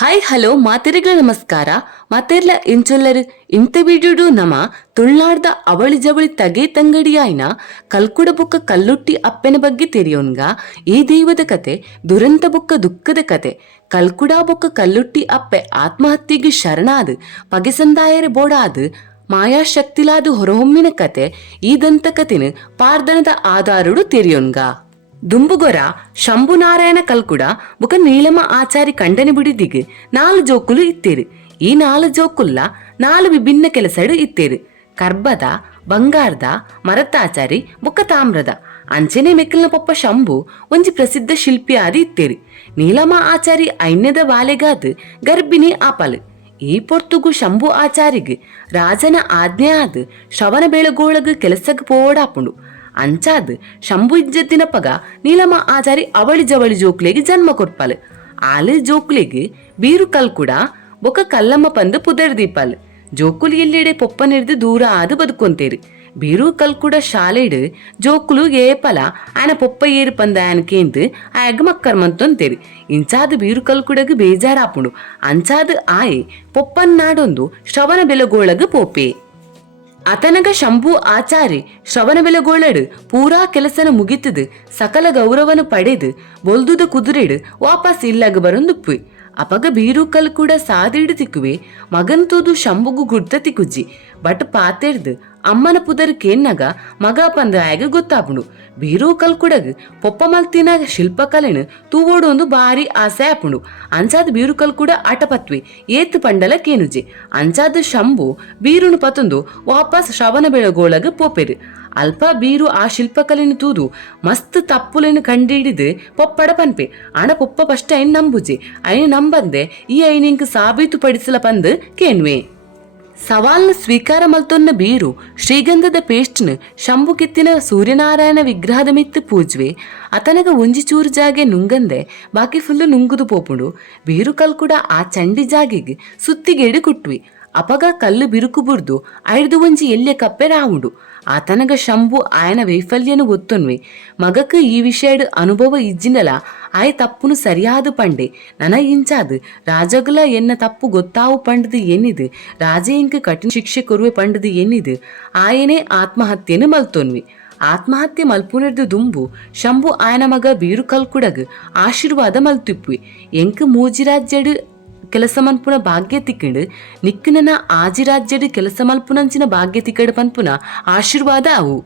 Hi hello ಮಾತೆರೆಗಳ ನಮಸ್ಕಾರ. ಮಾತೆರ್ಲ ಇಂಚೊಲ್ಲರು ಇಂತ ವಿಡಿಯೋಡು ನಮ ತುಳ್ನಾಡ್ದ ಅವಳಿ ಜವಳಿ ತಗೆ ತಂಗಡಿಯಾಯ್ನ ಕಲ್ಕುಡ ಬುಕ್ಕ ಕಲ್ಲುಟ್ಟಿ ಅಪ್ಪನ ಬಗ್ಗೆ ತೆರೆಯೋನ್ಗ ಈ ದೈವದ ಕತೆ ದುರಂತ ಬುಕ್ಕ ದುಃಖದ ಕತೆ. ಕಲ್ಕುಡ ಬುಕ್ಕ ಕಲ್ಲುಟ್ಟಿ ಅಪ್ಪೆ ಆತ್ಮಹತ್ಯೆಗೆ ಶರಣಾದು ಪಗೆಸಂದಾಯರೆ ಬೋಡಾದು ಮಾಯಾಶಕ್ತಿಲಾದು ಹೊರಹೊಮ್ಮಿನ ಕತೆ. ಈ ದಂತಕತೆನ ಪಾರ್ದನದ ಆಧಾರಡು ತೆರೆಯೋನ್ಗ. ದುಂಬುಗೊರ ಶಂಭುನಾರಾಯಣ ಕಲ್ಕುಡ ಬುಕ ನೀಲಮ ಆಚಾರಿ ಕಂಡನೆ ಬಿಡಿದಿಗೆ 4 ಜೋಕುಲು ಇತ್ತೇರು. ಈ 4 ಜೋಕುಲ್ಲ 4 ವಿಭಿನ್ನ ಕೆಲಸಡು ಇತ್ತೇರು. ಕರ್ಬದ, ಬಂಗಾರದ, ಮರತಾಚಾರಿ ಬುಕ್ಕ ತಾಮ್ರದ ಅಂಚನೆ ಮೆಕ್ಕಲ್ನ ಪೊಪ್ಪ ಶಂಭು ಒಂಜಿ ಪ್ರಸಿದ್ಧ ಶಿಲ್ಪಿ ಆದಿ ಇತ್ತೇರು. ನೀಲಮ ಆಚಾರಿ ಐನ್ಯದ ವಾಲೆಗಾದ್ ಗರ್ಭಿಣಿ ಆಪಲು. ಈ ಪೊರ್ತುಗು ಶಂಭು ಆಚಾರಿಗೆ ರಾಜನ ಆಜ್ಞೆ ಆದ್ ಶ್ರವಣ ಬೆಳಗೋಳಗ ಕೆಲಸಕ್ಕೆ ಪೋಡಾಪುಂಡು. ಅಂಚಾದ್ ಶಂಭು ಇಜ್ಜತ್ತಿನ ಪಗ ನೀಲಮ ಆಚಾರಿ ಅವಳಿ ಜವಳಿ ಜೋಕ್ಲೆಗೆ ಜನ್ಮ ಕೊಟ್ಪಲ್. ಆಲೆ ಜೋಕ್ಲೆಗೆ ಬೀರು ಕಲ್ಕುಡ ಬೊಕ ಕಲ್ಲಮ್ಮ ಪಂದು ಪುದರ್ದೀಪಲ್. ಜೋಕುಲು ಎಲ್ಲೆಡೆ ಪೊಪ್ಪನೆರ್ದು ದೂರ ಆದು ಬದುಕೊಂತೇರು. ಬೀರು ಕಲ್ಕುಡ ಶಾಲೆಡ್ ಜೋಕುಲು ಏಪಲ ಆಯನ ಪೊಪ್ಪ ಏರು ಪಂದ ಆಯನ ಕೇಂದು ಆಯಗ ಮಕ್ಕರ್ ಮಂತೊಂತೇರು. ಇಂಚಾದ ಬೀರು ಕಲ್ಕುಡಗ ಬೇಜಾರಾಪುಂಡು. ಅಂಚಾದ ಆಯೆ ಪೊಪ್ಪನ್ ನಾಡೊಂದು ಶ್ರವಣ ಬೆಲಗೋಳಗ ಪೋಪೆ. ಅತನಗ ಶಂಭು ಆಚಾರಿ ಶ್ರವಣ ಬೆಲಗೋಳಡು ಪೂರಾ ಕೆಲಸನ ಮುಗಿತದು ಸಕಲ ಗೌರವನು ಪಡೆದು ಬೊಲ್ದುದ ಕುದುರೆಡು ವಾಪಸ್ ಇಲ್ಲಗ ಬರೊಂದುಪ್ಪು. ಅಪಗ ಬೀರು ಕಲ್ ಕೂಡ ಸಾದಿಡು ತಿಕ್ಕುವೆ ಮಗನ್ ತೂದು ಶಂಭುಗು ಗುಡ್ತ ತಿಕ್ಕುಜ್ಜಿ. ಬಟ್ ಪಾತೆರ್ದು ಅಮ್ಮನ ಪುದರ್ ಕೇನ್ನಗ ಮಗ ಪಂದ ಆಗ ಗೊತ್ತಾಪುಂಡು. ಬೀರು ಕಲ್ಕುಡಗ್ ಪೊಪ್ಪ ಮಲ್ತಿನಾಗ ಶಿಲ್ಪಕಲೆನು ತೂವೋಡು ಒಂದು ಬಾರಿ ಆಸೆ ಆಪುಂಡು. ಅಂಚಾದ ಬೀರು ಕಲ್ಕುಡ ಆಟಪತ್ವೆ ಏತ್ ಪಂಡಲ ಕೇನುಜೆ. ಅಂಚಾದ ಶಂಭು ಬೀರುನು ಪತೊಂದು ವಾಪಸ್ ಶ್ರವಣ ಬೆಳಗೋಳಗ ಪೋಪೆರು. ಅಲ್ಪ ಬೀರು ಆ ಶಿಲ್ಪಕಲೆನು ತೂದು ಮಸ್ತ್ ತಪ್ಪುಲೆನು ಕಂಡಿಡಿದು ಪೊಪ್ಪಡ ಪನ್ಪೆ. ಅಣ ಪೊಪ್ಪ ಫಸ್ಟ್ ಐನ್ ನಂಬುಜೆ. ಐನ್ ನಂಬಂದೆ ಈ ಐನಿಂಕ್ ಸಾಬೀತು ಪಡಿಸಲ ಪಂದ್ ಕೇನ್ವೆ. ಸವಾಲ್ನ ಸ್ವೀಕಾರ ಮಲ್ತೊನ್ನ ಬೀರು ಶ್ರೀಗಂಧದ ಪೇಸ್ಟ್ನ ಶಂಭು ಕಿತ್ತಿನ ಸೂರ್ಯನಾರಾಯಣ ವಿಗ್ರಹದ ಮಿತ್ತು ಪೂಜ್ವೆ. ಅತನಗ ಒಂಜಿ ಚೂರು ಜಾಗೆ ನುಂಗಂದೆ ಬಾಕಿ ಫುಲ್ಲು ನುಂಗುದು ಪೋಪುಂಡು. ಬೀರು ಕಲ್ಕುಡ ಆ ಚಂಡಿ ಜಾಗೆಗೆ ಸುತ್ತಿಗೆಡು ಕುಟ್ವಿ. ಅಪಗ ಕಲ್ಲು ಬಿರುಕು ಬುರ್ದು ಐಡ್ದು ಒಂಜಿ ಎಲ್ಯ ಕಪ್ಪೆ ರಾವುಂಡು. ಆತನಗ ಶಂಭು ಆಯನ ವೈಫಲ್ಯನು ಗೊತ್ತೊನ್ವೆ. ಮಗಕ್ಕ ಈ ವಿಷಯಡ್ ಅನುಭವ ಇಜ್ಜಿನಲ ಆಯ ತಪ್ಪುನು ಸರಿಯಾದ ಪಂಡೆ. ನನ ಇಂಚಾದು ರಾಜಗುಲ ಎನ್ನ ತಪ್ಪು ಗೊತ್ತಾವು ಪಂಡದು ಎನ್ನಿದು ರಾಜ ಇಂಕ ಕಠಿಣ ಶಿಕ್ಷೆ ಕೊರುವೆ ಪಂಡದು ಎನ್ನಿದು ಆಯನೇ ಆತ್ಮಹತ್ಯೆನು ಮಲ್ತೊನ್ವಿ. ಆತ್ಮಹತ್ಯೆ ಮಲ್ಪುನೆರ್ದು ದುಂಬು ಶಂಭು ಆಯನ ಮಗ ಬೀರು ಕಲ್ಕುಡಗ್ ಆಶೀರ್ವಾದ ಮಲ್ತಿಪ್ವಿ. ಎಂಕ್ ಮೂಜಿರಾಜ್ಯಡ್ ಕೆಲಸ ಮಲ್ಪುನ ಭಾಗ್ಯ ತಿಕ್ಕಂಡು ನಿಕ್ಕನ ಆಜಿರಾಜ್ಯಡ್ ಕೆಲಸ ಮಲ್ಪುನಂಚಿನ ಭಾಗ್ಯ ತಿಕ್ಕಡು ಪನ್ಪುನ ಆಶೀರ್ವಾದ ಅವು.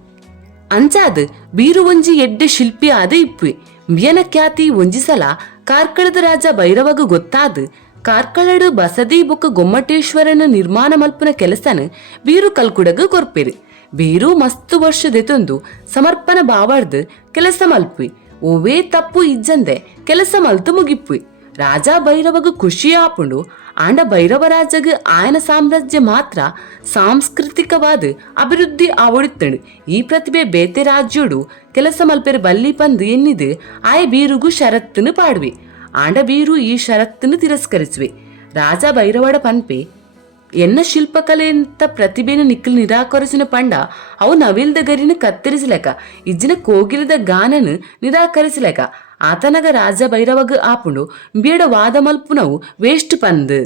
ಅಂಚಾದ್ ಬೀರು ಒಂಜಿ ಎಡ್ಡೆ ಶಿಲ್ಪಿ ಆದ ಇಪ್ವಿ. ಮಿಯನ ಖ್ಯಾತಿ ಒಂಜಿ ಸಲ ಕಾರ್ಕಳದ ರಾಜ ಭೈರವಗ ಗೊತ್ತಾದ್ ಕಾರ್ಕಳಡು ಬಸದಿ ಬೊಕ್ಕ ಗೊಮ್ಮಟೇಶ್ವರನ ನಿರ್ಮಾಣ ಮಲ್ಪುನ ಕೆಲಸನ ಬೀರು ಕಲ್ಕುಡಗ ಕೊರ್ಪೆರು. ಬೀರು ಮಸ್ತು ವರ್ಷದೆತೊಂದು ಸಮರ್ಪಣ ಬಾವಾಡ್ದು ಕೆಲಸ ಮಲ್ಪಿ. ಓವೇ ತಪ್ಪು ಇಜ್ಜಂದೆ ಕೆಲಸ ಮಲ್ತು ಮುಗಿಪ್ವಿ. ರಾಜ ಭೈರವಗ ಖುಷಿ ಆಪುಂಡು. ಆಂಡ ಭೈರವ ರಾಜಗ ಆಯನ ಸಾಮ್ರಾಜ್ಯ ಮಾತ್ರ ಸಾಂಸ್ಕೃತಿಕವಾದ ಅಭಿವೃದ್ಧಿ ಆವಡಿತ್ತಂಡು. ಈ ಪ್ರತಿಭೆ ಬೇತೆ ರಾಜ್ಯೋಡು ಕೆಲಸ ಮಲ್ಪೆರು ಬಲ್ಲಿ ಪಂದು ಎನ್ನಿದು ಆಯ ಬೀರುಗು ಷರತ್ತನ್ನು ಪಾಡ್ವೆ. ಆಂಡ ಬೀರು ಈ ಷರತ್ತನ್ನು ತಿರಸ್ಕರಿಸುವೆ. ರಾಜ ಭೈರವಡ ಪನ್ಪೆ ಎನ್ನ ಶಿಲ್ಪಕಲೆಂತ ಪ್ರತಿಭೆನು ನಿಕ್ಕಲು ನಿರಾಕರಿಸಿನ ಪಂಡ ಅವು ನವಿಲ್ದ ಗರಿನ ಕತ್ತರಿಸಲೆಕ ಇಜ್ಜಿನ ಕೋಗಿಲದ ಗಾನನು ನಿರಾಕರಿಸಲೆಕ. ಆತನಗ ರಾಜ ಭೈರವಗ ಆಪುಂಡು ಬೇಡ ವಾದ ಮಲ್ಪುನವು ವೇಸ್ಟ್ ಪಂದ್.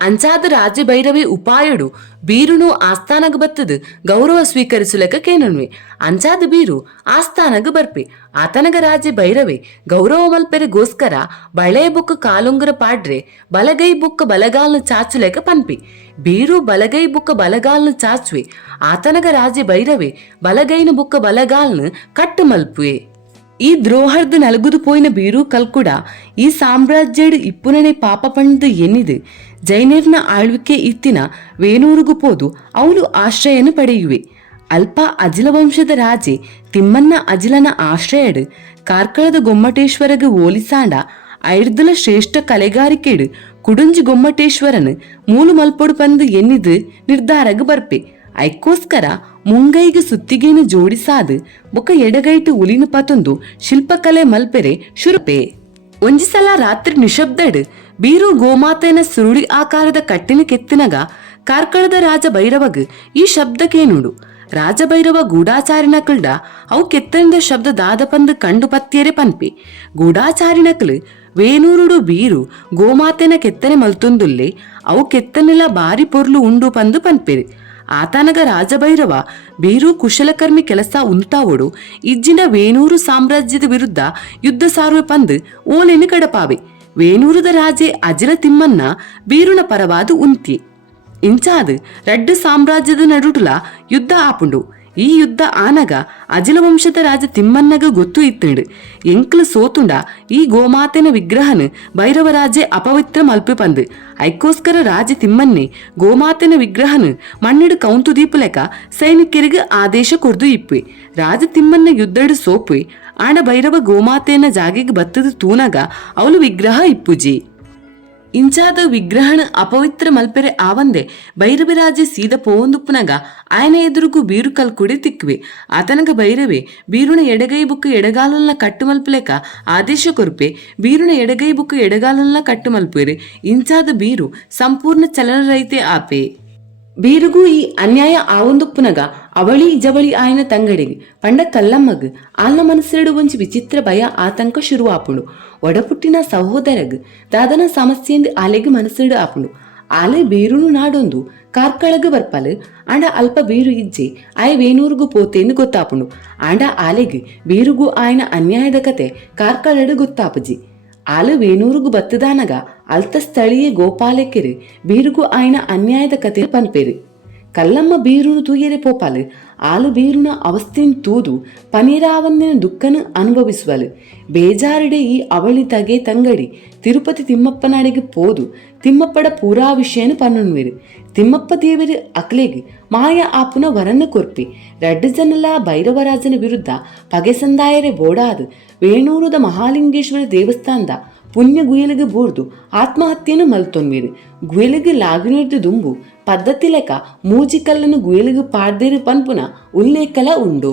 ಅಂಚಾದ ರಾಜ ಭೈರವಿ ಉಪಾಯಡು ಬೀರುನು ಆಸ್ಥಾನಗ ಬತ್ತದ ಗೌರವ ಸ್ವೀಕರಿಸಲೆಕ ಕೇನನ್ವೆ. ಅಂಚಾದ ಬೀರು ಆಸ್ಥಾನಗ ಬರ್ಪೆ. ಆತನಗ ರಾಜ ಭೈರವೆ ಗೌರವ ಮಲ್ಪೆರೆಗೋಸ್ಕರ ಬಳೆ ಬುಕ್ಕ ಕಾಲುಂಗರ ಪಾಡ್ರೆ ಬಲಗೈ ಬುಕ್ಕ ಬಲಗಾಲ್ನ ಚಾಚುಲೆಕ ಪನ್ಪೆ. ಬೀರು ಬಲಗೈ ಬುಕ್ಕ ಬಲಗಾಲ್ನ ಚಾಚುವೆ. ಆತನಗ ರಾಜ ಭೈರವೆ ಬಲಗೈನ ಬುಕ್ಕ ಬಲಗಾಲ್ನ ಕಟ್ಟು ಮಲ್ಪುವೆ. ಈ ದ್ರೋಹರ್ದು ನಲಗುದು ಪೋಯಿನ ಬೀರು ಕಲ್ಕುಡ ಈ ಸಾಮ್ರಾಜ್ಯಡ್ ಇಪ್ಪುನನೆ ಪಾಪ ಪಂಡದು ಎನ್ನಿದು ಜೈನರ್ನ ಆಳ್ವಿಕೆ ಇತ್ತಿನ ವೇಣೂರುಗು ಪೋದು ಅವಳು ಆಶ್ರಯನು ಪಡೆಯುವೆ. ಅಲ್ಪ ಅಜಿಲ ವಂಶದ ರಾಜೆ ತಿಮ್ಮನ್ನ ಅಜಿಲನ ಆಶ್ರಯಡ್ ಕಾರ್ಕಳದ ಗೊಮ್ಮಟೇಶ್ವರಗ ಓಲಿಸಾಂಡ ಐರ್ದುಲ ಶ್ರೇಷ್ಠ ಕಲೆಗಾರಿಕೆಡ್ ಕುಡುಂಜಿ ಗೊಮ್ಮಟೇಶ್ವರನ್ ಮೂಲು ಮಲ್ಪೊಡು ಪಂದು ಎನ್ನಿದು ನಿರ್ಧಾರಗ ಬರ್ಪೆ. ಐಕ್ಕೋಸ್ಕರ ಮುಂಗೈಗೆ ಸುತ್ತಿಗೇನು ಜೋಡಿಸಾದು ಬೊಕ್ಕ ಎಡಗೈಟು ಉಲಿನ ಪತೊಂದು ಶಿಲ್ಪಕಲೆ ಮಲ್ಪೆರೆ ಶುರುಪೆ. ಒಂಜಿ ಸಲ ರಾತ್ರಿ ನಿಶಬ್ದಡ್ ಬೀರು ಗೋಮಾತೆನ ಸುರುಳಿ ಆಕಾರದ ಕಟ್ಟಿನ ಕೆತ್ತಿನಗ ಕಾರ್ಕಳದ ರಾಜ ಭೈರವಗ್ ಈ ಶಬ್ದ ಕೇನುಡು. ರಾಜ ಭೈರವ ಗೂಢಾಚಾರಿನಕಲ್ಡ ಅವು ಕೆತ್ತಂದ ಶಬ್ದ ದಾದ ಪಂದು ಕಂಡು ಪತ್ಯರೆ ಪನ್ಪೆ. ಗೂಢಾಚಾರಿನಕಲ್ ವೇನೂರುಡು ಬೀರು ಗೋಮಾತೆನ ಕೆತ್ತನೆ ಮಲ್ತೊಂದುಲ್ಲೆ ಅವು ಕೆತ್ತನೆಲ ಬಾರಿ ಪೊರ್ಲು ಉಂಡು ಪಂದು ಪನ್ಪೆರು. ಆತನಗ ರಾಜಭೈರವ ಬೀರು ಕುಶಲಕರ್ಮಿ ಕೆಲಸ ಉಂತಾವೊಡು ಇಜ್ಜಿನ ವೇನೂರು ಸಾಮ್ರಾಜ್ಯದ ವಿರುದ್ಧ ಯುದ್ಧ ಸಾರುವೆ ಪಂದು ಓಲೆನು ಕಡಪಾವೆ. ವೇನೂರದ ರಾಜೆ ಅಜಿಲ ತಿಮ್ಮನ್ನ ಬೀರುನ ಪರವಾದು ಉಂತಿ ಇಂಚಾದು ರಡ್ಡು ಸಾಮ್ರಾಜ್ಯದ ನಡುಟುಲ ಯುದ್ಧ ಆಪುಂಡು. ಈ ಯುದ್ಧ ಆನಗ ಅಜಿಲ ವಂಶದ ರಾಜ ತಿಮ್ಮನ್ನಗ ಗೊತ್ತು ಇತ್ತಂಡು ಎಂಕ್ಲು ಸೋತುಂಡ ಈ ಗೋಮಾತೆನ ವಿಗ್ರಹನು ಭೈರವರಾಜೆ ಅಪವಿತ್ರ ಮಲ್ಪೆ ಪಂದು ಐಕೋಸ್ಕರ ರಾಜ ತಿಮ್ಮನ್ನೆ ಗೋಮಾತೆನ ವಿಗ್ರಹನು ಮಣ್ಣಿಡು ಕೌಂತು ದೀಪಲೆಕ ಸೈನಿಕರಿಗೆ ಆದೇಶ ಕೊರ್ದು ಇಪ್ಪೆ. ರಾಜ ತಿಮ್ಮನ್ನ ಯುದ್ಧಡು ಸೋಪೆ ಆಂಡ ಭೈರವ ಗೋಮಾತೆನ ಜಾಗಿಗೆ ಬತ್ತದ ತೂನಗ ಅವಳು ವಿಗ್ರಹ ಇಪ್ಪುಜಿ. ಇಂಚಾದ ವಿಗ್ರಹಣ ಅಪವಿತ್ರ ಮಲ್ಪೆರೆ ಆವಂದೆ ಭೈರವಿರಾಜೆ ಸೀದ ಪೋವಂದುಪ್ಪುನಗ ಆಯನ ಎದುರುಗೂ ಬೀರು ಕಲ್ಕುಡಿ ತಿಕ್ವೆ. ಆತನಗ ಭೈರವೆ ಬೀರುನ ಎಡಗೈ ಬುಕ್ಕ ಎಡಗಾಲನ್ನ ಕಟ್ಟು ಮಲ್ಪಲೆಕ ಆದೇಶ ಕೊರ್ಪೆ. ಬೀರುನ ಎಡಗೈ ಬುಕ್ಕ ಎಡಗಾಲನ್ನ ಕಟ್ಟು ಮಲ್ಪೆರೆ ಇಂಚಾದ ಬೀರು ಸಂಪೂರ್ಣ ಚಲನರಹಿತೆ ಆಪೆ. ಬೀರುಗೂ ಈ ಅನ್ಯಾಯ ಆವೊಂದುಪ್ಪುನಗ ಅವಳಿ ಜವಳಿ ಆಯನ ತಂಗಡಿಗೆ ಪಂಡ ಕಲ್ಲಮ್ಮಗ್ ಆಲ್ನ ಮನಸ್ಸೆರಡು ಒಂಚಿ ವಿಚಿತ್ರ ಭಯ ಆತಂಕ ಶುರುವಾಪುಂಡು. ಒಡಪುಟ್ಟಿನ ಸಹೋದರಗ್ ದಾದನ ಸಮಸ್ಯೆಂದು ಆಲೆಗೆ ಮನಸ್ಸೆಡು ಆಪುಂಡು. ಆಲೆ ಬೀರುನು ನಾಡೊಂದು ಕಾರ್ಕಳಗ್ ಬರ್ಪಲ್ ಆಂಡ ಅಲ್ಪ ಬೀರು ಇಜ್ಜೆ ಆಯ ವೇನೂರ್ಗೂ ಪೋತೆಂದು ಗೊತ್ತಾಪುಂಡು. ಆಂಡ ಆಲೆಗೆ ಬೀರುಗೂ ಆಯನ ಅನ್ಯಾಯದ ಕತೆ ಕಾರ್ಕಳಡು ಗೊತ್ತಾಪುಜಿ. ಆಲು ವೇನೂರುಗು ಬತ್ತದಾನಗ ಅಲ್ತ ಸ್ಥಳೀಯ ಗೋಪಾಲಕೆರು ಬೀರುಗು ಆಯ್ನ ಅನ್ಯಾಯದ ಕತೆ ಪನ್ಪೇರು. ಕಲ್ಲಮ್ಮ ಬೀರುನು ತೂಯರೆ ಪೋಪಾಲು ಆಲು ಬೀರುನ ಅವಸ್ಥೆನ್ ತೂದು ಪನೀರಾವಂದಿನ ದುಃಖನು ಅನುಭವಿಸುವಲು. ಬೇಜಾರಿಡೆ ಈ ಅವಳಿ ತಗೆ ತಂಗಡಿ ತಿರುಪತಿ ತಿಮ್ಮಪ್ಪನಾಡಿಗೆ ಪೋದು ತಿಮ್ಮಪ್ಪಡ ಪೂರಾ ವಿಷಯನು ಪನ್ನುನ್ವೇರು. ತಿಮ್ಮಪ್ಪ ದೇವರು ಅಕ್ಲೆಗೆ ಮಾಯ ಆಪುನ ವರನ್ನು ಕೊರ್ಪಿ ರಡ್ಡು ಜನಲ ಭೈರವರಾಜನ ವಿರುದ್ಧ ಪಗೆ ಸಂದಾಯರೆ ಬೋಡಾದು ವೇಣೂರುದ ಮಹಾಲಿಂಗೇಶ್ವರ ದೇವಸ್ಥಾನದ ಪುಣ್ಯ ಗುಯಲಿಗೆ ಬೂರ್ದು ಆತ್ಮಹತ್ಯೆಯನ್ನು ಮಲ್ತೊನ್ವೇರು. ಗುಯಲಿಗೆ ಲಾಗಿನಿರ್ದು ದುಂಬು ಪದ್ಧತಿ ಲೆಕ್ಕ ಮೂಜಿಕಲ್ಲನ್ನು ಗುಯಲಿಗೆ ಪಾಡ್ದೇರು ಪನ್ಪುನ ಉಲ್ಲೇಖಲ ಉಂಡು.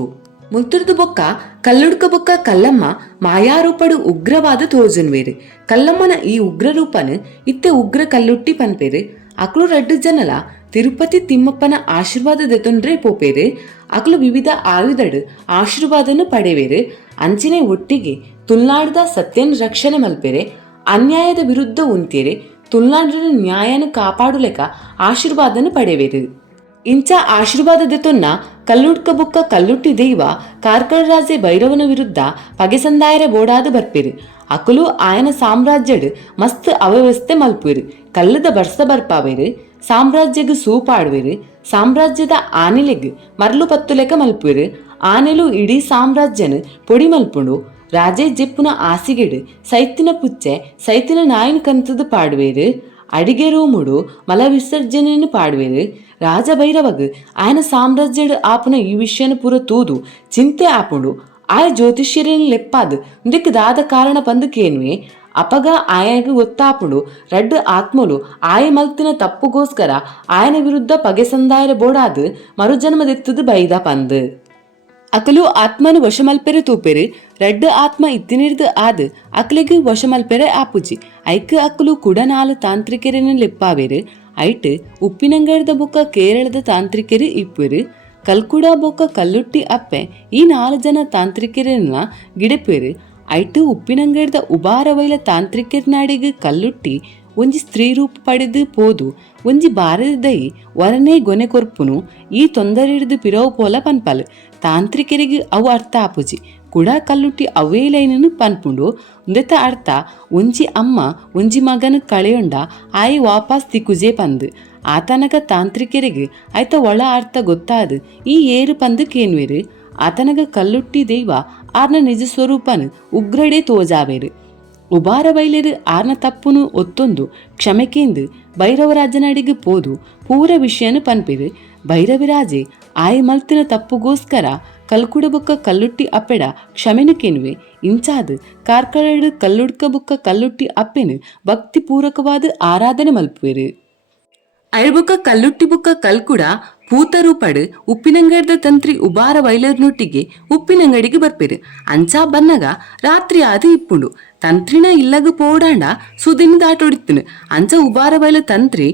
ಮುಲ್ತುರ್ದು ಬೊಕ್ಕ ಕಲ್ಲುಡ್ಕ ಬೊಕ್ಕ ಕಲ್ಲಮ್ಮ ಮಾಯಾರೂಪಡು ಉಗ್ರವಾದ ತೋಜನ್ವೇರು. ಕಲ್ಲಮ್ಮನ ಈ ಉಗ್ರ ರೂಪನು ಇತ್ತೆ ಉಗ್ರ ಕಲ್ಲುಟ್ಟಿ ಪನ್ಪೇರು. ಅಕ್ಲು ರಡ್ಡು ಜನಲ ತಿರುಪತಿ ತಿಮ್ಮಪ್ಪನ ಆಶೀರ್ವಾದ ದೆತೊಂಡ್ರೆ ಪೋಪೇರು. ಅಕ್ಲು ವಿವಿಧ ಆಯುಧಡು ಆಶೀರ್ವಾದನು ಪಡೆವೇರು. ಅಂಚಿನ ಒಟ್ಟಿಗೆ ತುಳ್ನಾಡದ ಸತ್ಯನ ರಕ್ಷಣೆ ಮಲ್ಪೆರೆ ಅನ್ಯಾಯದ ವಿರುದ್ಧ ಉಂತೇರೆ ತುಳ್ನಾಡಿನ ನ್ಯಾಯನ ಕಾಪಾಡು ಲೆಕ್ಕ ಆಶೀರ್ವಾದನು ಪಡೆವೇರು. ಇಂಚ ಆಶೀರ್ವಾದ ದೆತೊನ್ನ ಕಲ್ಲುಡ್ಕ ಬುಕ್ಕ ಕಲ್ಲುಟ್ಟಿ ದೈವ ಕಾರ್ಕಳ ರಾಜೆ ಭೈರವನ ವಿರುದ್ಧ ಪಗೆ ಸಂದಾಯರೆ ಬೋಡಾದು ಬರ್ಪೇರು. ಅಕುಲು ಆಯನ ಸಾಮ್ರಾಜ್ಯಡ್ ಮಸ್ತ್ ಅವ್ಯವಸ್ಥೆ ಮಲ್ಪೇರು. ಕಲ್ಲದ ಬರ್ಸ ಬರ್ಪಾವೇರು. ಸಾಮ್ರಾಜ್ಯಗ್ ಸೂಪಾಡುವೇರು. ಸಾಮ್ರಾಜ್ಯದ ಆನೆಲೆಗ್ ಮರ್ಲು ಪತ್ತು ಲೆಕ್ಕ ಮಲ್ಪೇರು. ಆನೆಲು ಇಡೀ ಸಾಮ್ರಾಜ್ಯನು ಪೊಡಿ ಮಲ್ಪುಂಡು. ರಾಜೇ ಜೆಪ್ಪುನ ಆಸಿಗೆಡು ಸೈತಿನ ಪುಚ್ಚೆ ಸೈತಿನ ನಾಯಿನ ಕಂತದು ಪಾಡುವೇರು. ಅಡಿಗೆ ರೂಮುಡು ಮಲ ವಿಸರ್ಜನೆಯನ್ನು ಪಾಡುವೇರು. ರಾಜ ಭೈರವಗ್ ಆಯನ ಸಾಮ್ರಾಜ್ಯಡ್ ಆಪುನ ಈ ವಿಷಯನ ಪೂರ ತೂದು ಚಿಂತೆ ಆಪುಂಡು. ಆಯ ಜ್ಯೋತಿಷ್ಯರನ್ನು ಲೆಪ್ಪಾದು ಇದಕ್ಕೆ ದಾದ ಕಾರಣ ಪಂದಕೇನ್ವೆ ಅಪಗ ಆಯಗೆ ಗೊತ್ತಾಪುಂಡು. ರಡ್ಡು ಆತ್ಮಲು ಆಯ ಮಲ್ತಿನ ತಪ್ಪುಗೋಸ್ಕರ ಆಯನ ವಿರುದ್ಧ ಪಗೆ ಸಂದಾಯರ ಬೋಡಾದು ಮರುಜನ್ಮದೆತ್ತದು ಬೈದ ಪಂದು. ಅಕಲು ಆತ್ಮನು ವಶಮಲ್ಪೆರೆ ತೂಪೆರು. ರಡ್ಡು ಆತ್ಮ ಇತ್ತಿನಿರ್ದು ಆದು ಅಕ್ಲೆಗೆ ವಶಮಲ್ಪೆರೆ ಆಪುಜಿ. ಐಕ್ ಅಕ್ಕಲು ಕುಡ ನಾಲು ತಾಂತ್ರಿಕೆರನ್ನು ಲೆಪ್ಪಾವೇರು. ಐಟ್ ಉಪ್ಪಿನಂಗಡದ ಬೊಕ್ಕ ಕೇರಳದ ತಾಂತ್ರಿಕೆರು ಇಪ್ಪೆರು. ಕಲ್ಕುಡ ಬೊಕ್ಕ ಕಲ್ಲುಟ್ಟಿ ಅಪ್ಪೆ ಈ 4 ಜನ ತಾಂತ್ರಿಕೆರನ್ನ ಗಿಡಪೇರು. ಐಟ್ ಉಪ್ಪಿನಂಗಡದ ಉಬಾರವೈಲ ತಾಂತ್ರಿಕೆರ್ನಾಡಿಗೆ ಕಲ್ಲುಟ್ಟಿ ಒಂಜಿ ಸ್ತ್ರೀ ರೂಪ ಪಡೆದು ಪೋದು ಒಂಜಿ ಬಾರದ ದೈ ವರನೇ ಗೊನೆ ಕೊರ್ಪುನು ಈ ತೊಂದರೆ ಹಿಡಿದು ಪಿರವು ಪೋಲ ಪನ್ಪಲ್. ತಾಂತ್ರಿಕರಿಗೆ ಅವು ಅರ್ಥ ಆಪುಜಿ. ಕುಡ ಕಲ್ಲುಟ್ಟಿ ಅವೇ ಲೈನನ್ನು ಪನ್ಪುಂಡು ಉಂದೆತ ಅರ್ಥ ಒಂಜಿ ಅಮ್ಮ ಒಂಜಿ ಮಗನ ಕಳೆಯೊಂಡ ಆಯಿ ವಾಪಸ್ ತಿಕ್ಕುಜೆ ಪಂದು. ಆತನಗ ತಾಂತ್ರಿಕರಿಗೆ ಆಯ್ತ ಒಳ ಅರ್ಥ ಗೊತ್ತಾದು ಈ ಏರು ಪಂದು ಕೇನ್ವೇರು. ಆತನಗ ಕಲ್ಲುಟ್ಟಿ ದೈವ ಆರ್ನ ನಿಜ ಸ್ವರೂಪನು ಉಗ್ರಡೆ ತೋಜಾವೇರು. ಉಬಾರ ಬೈಲೇರು ಆರ್ನ ತಪ್ಪುನು ಒತ್ತೊಂದು ಕ್ಷಮೆಕೆಂದು ಭೈರವರಾಜನಡಿಗೆ ಪೋದು ಪೂರ ವಿಷಯನು ಪನ್ಪೇರು. ಭೈರವಿರಾಜೆ ಆಯ ಮಲ್ತಿನ ತಪ್ಪುಗೋಸ್ಕರ ಕಲ್ಕುಡ ಬುಕ್ಕ ಕಲ್ಲುಟ್ಟಿ ಅಪ್ಪೆಡ ಕ್ಷಮೆನು ಕೆನ್ವೆ. ಇಂಚಾದು ಕಾರ್ಕಳಡು ಕಲ್ಲುಡ್ಕ ಬುಕ್ಕ ಕಲ್ಲುಟ್ಟಿ ಅಪ್ಪೆನು ಭಕ್ತಿ ಪೂರಕವಾದ ಆರಾಧನೆ ಮಲ್ಪುವೆರು. ಅಳ್ಬುಕ್ಕ ಕಲ್ಲುಟ್ಟಿ ಬುಕ್ಕ ಕಲ್ಕುಡ ಪೂತರೂಪಡು ಉಪ್ಪಿನಂಗಡದ ತಂತ್ರಿ ಉಬಾರ ವೈಲರ್ನೊಟ್ಟಿಗೆ ಉಪ್ಪಿನಂಗಡಿಗೆ ಬರ್ಪೇರು. ಅಂಚಾ ಬನ್ನಗ ರಾತ್ರಿ ಆದು ಇಪ್ಪುಂಡು. ತಂತ್ರಿನ ಇಲ್ಲಗ ಪೋಡಾಂಡ ಸುದಿನ ದಾಟೊಡಿತ್ತನು. ಅಂಚ ಉಬಾರ ವೈಲ ತಂತ್ರಿ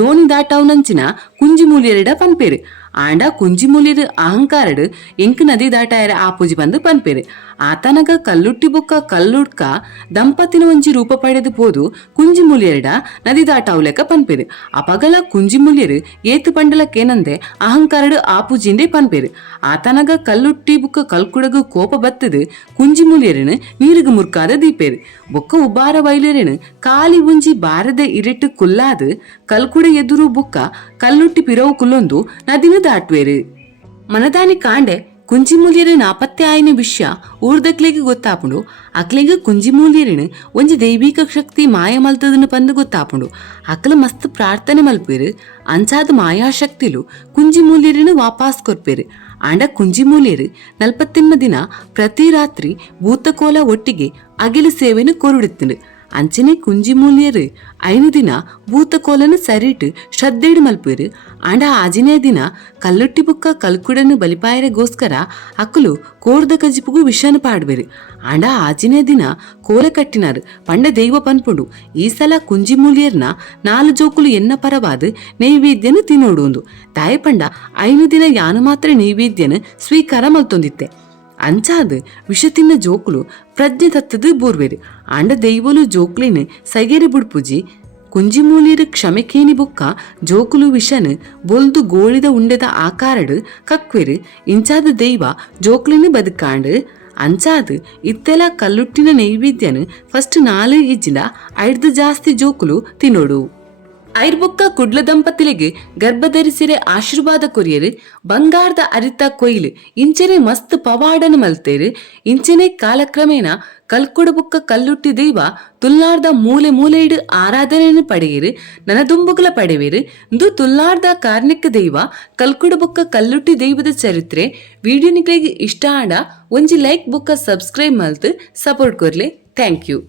ದೋಣಿ ದಾಟವನಂಚಿನ ಕುಂಜಿ ಮೂಲಿಯರಡ ಪನ್ಪೇರು. ಆಂಡ ಕುಂಜಿಮೂಲಿರ್ ಅಹಂಕಾರಡ್ ಎಂಕ್ ನದಿ ದಾಟಾಯರ ಆಪುಜಿ ಬಂದು ಪನ್ಪೆರ್. ಆತನಗ ಕಲ್ಲುಟ್ಟಿ ಬೊಕ್ಕ ಕಲ್ಲುಡ್ಕ ದಂಪತಿನ ಒಂಜಿ ರೂಪ ಪಡೆದು ಪೋದು ಕುಂಜಿಮೂಲಿಯರ್ಡ ನದಿ ದಾಟಾವುಲೆಕ ಪನ್ಪೆರ್. ಅಪಗಲ ಕುಂಜಿಮೂಲಿಯರ್ ಏತು ಪಂಡಲಕ್ಕೇನಂದೆ ಅಹಂಕಾರಡ್ ಆಪುಜಿಂದೆ ಪನ್ಪೆರ್. ಆತನಗ ಕಲ್ಲುಟ್ಟಿ ಬುಕ್ಕ ಕಲ್ಕುಡಗು ಕೋಪ ಬತ್ತದು ಕುಂಜಿಮೂಲಿಯರನ್ ನೀರಿಗ ಮುರ್ಕಾದ ದೀಪೇರ್. ಬೊಕ್ಕ ಉಬ್ಬಾರ ವೈಲಿಯರನ್ ಕಾಲಿ ಒಂಜಿ ಬಾರದ ಇರೆಟ್ಟು ಕುಲ್ಲಾದು ಕಲ್ಕುಡ ಎದುರು ಬುಕ್ಕ ಕಲ್ಲುಟ್ಟಿ ಪಿರವು ಕುಲ್ಲೊಂದು ನದಿನ ದಾಟ್ವೇರು. ಮನದಾನಿ ಕಾಂಡೆ ಕುಂಜಿಮೂಲಿಯರು ನಾಪತ್ತೆ ಆಯ್ನ ವಿಷಯ ಊರ್ದಕ್ಲೆಗೆ ಗೊತ್ತಾಪುಂಡು. ಅಕ್ಲೆಗೆ ಕುಂಜಿಮೂಲಿಯರನ್ ಒಂಜಿ ದೈವಿಕ ಶಕ್ತಿ ಮಾಯ ಮಲ್ತದನ್ನು ಪಂದು ಗೊತ್ತಾಪುಂಡು. ಅಕ್ಲ ಮಸ್ತ್ ಪ್ರಾರ್ಥನೆ ಮಲ್ಪೇರು. ಅಂಚಾದ ಮಾಯಾಶಕ್ತಿಲು ಕುಂಜಿಮೂಲಿಯರನ್ ವಾಪಾಸ್ ಕೊರ್ಪೇರು. ಆಂಡ ಕುಂಜಿಮೂಲಿಯರು 40 ದಿನ ಪ್ರತಿ ರಾತ್ರಿ ಭೂತಕೋಲ ಒಟ್ಟಿಗೆ ಅಗಿಲು ಸೇವೆನು ಕೊರುಡುತ್ತುಂಡು. ಅಂಚನೆ ಕುಂಜಿಮೂಲಿಯರು 5 ದಿನ ಭೂತಕೋಲನ ಸರಿಟ್ ಶ್ರದ್ಧೆಡು ಮಲ್ಪೇರು. ಆಂಡ ಆಜಿನೇ ದಿನ ಕಲ್ಲುಟ್ಟಿ ಬುಕ್ಕ ಕಲ್ಕುಡನ್ನು ಬಲಿಪಾಯರಗೋಸ್ಕರ ಅಕ್ಕಲು ಕೋರ್ದ ಕಜಿಪುಗು ವಿಷನು ಪಾಡ್ಬೇರು. ಆಂಡ ಆಜಿನೇ ದಿನ ಕೋಲ ಕಟ್ಟಿನಾರು ಪಂಡ ದೈವ ಪನ್ಪುಂಡು. ಈ ಸಲ ಕುಂಜಿಮೂಲಿಯರ್ನ 4 ಜೋಕುಲು ಎನ್ನ ಪರವಾದ ನೈವೇದ್ಯನು ತಿನ್ನೋಡು. ತಾಯಿ ಪಂಡ 5 ದಿನ ಯಾನು ಮಾತ್ರ ನೈವೇದ್ಯನ ಸ್ವೀಕಾರ ಮಲ್ತೊಂದಿತ್ತೆ. ಅಂಚಾದ ವಿಷ ತಿನ್ನ ಜೋಕುಲು ಪ್ರಜ್ಞೆ ತತ್ತದು ಬೋರ್ವೇರು. ಆಂಡ ದೈವಲು ಜೋಕ್ಲಿನ ಸೈಗೆರಿ ಬುಡ್ಪುಜಿ ಕುಂಜಿಮೂಲಿಯರು ಕ್ಷಮೆಕೇನಿ ಬೊಕ್ಕ ಜೋಕುಲು ವಿಷನ್ ಬೊಲ್ದು ಗೋಳಿದ ಉಂಡೆದ ಆಕಾರಡ್ ಕಕ್ವೆರು. ಇಂಚಾದ ದೈವ ಜೋಕ್ಲಿನ ಬದುಕಾಂಡ್ ಅಂಚಾದ ಇತ್ತೆಲ ಕಲ್ಲುಟ್ಟಿನ ನೈವೇದ್ಯನ್ ಫಸ್ಟ್ 4 ಇಜ್ಜಿಲ 5 ಜಾಸ್ತಿ ಜೋಕುಲು ತಿನ್ನೋಡು. ಐರ್ಬೊಕ್ಕ ಕುಡ್ಲ ದಂಪತಿಲಿಗೆ ಗರ್ಭ ಧರಿಸಿರೆ ಆಶೀರ್ವಾದ ಕೊರಿಯರು. ಬಂಗಾರದ ಅರಿತ ಕೊಯ್ಲು ಇಂಚೆನೆ ಮಸ್ತ್ ಪವಾಡನ ಮಲ್ತೇರು. ಇಂಚೆನೆ ಕಾಲಕ್ರಮೇಣ ಕಲ್ಕುಡ ಬೊಕ್ಕ ಕಲ್ಲುಟ್ಟಿ ದೈವ ತುಲ್ಲಾರ್ದ ಮೂಲೆ ಮೂಲೆಯಿಡು ಆರಾಧನೆಯನ್ನು ಪಡೆಯಿರು. ನನದುಂಬುಗಳ ಪಡೆವೇರು. ಇಂದು ತುಲ್ಲಾರ್ದ ಕಾರ್ಣಿಕ ದೈವ ಕಲ್ಕುಡ ಬೊಕ್ಕ ಕಲ್ಲುಟ್ಟಿ ದೈವದ ಚರಿತ್ರೆ ವಿಡಿಯೋ ನಿಗಳಿಗೆ ಇಷ್ಟ ಆಡ ಒಂಜಿ ಲೈಕ್ ಬೊಕ್ಕ ಸಬ್ಸ್ಕ್ರೈಬ್ ಮಲ್ತು ಸಪೋರ್ಟ್ ಕೊರ್ಲೆ. Thank you.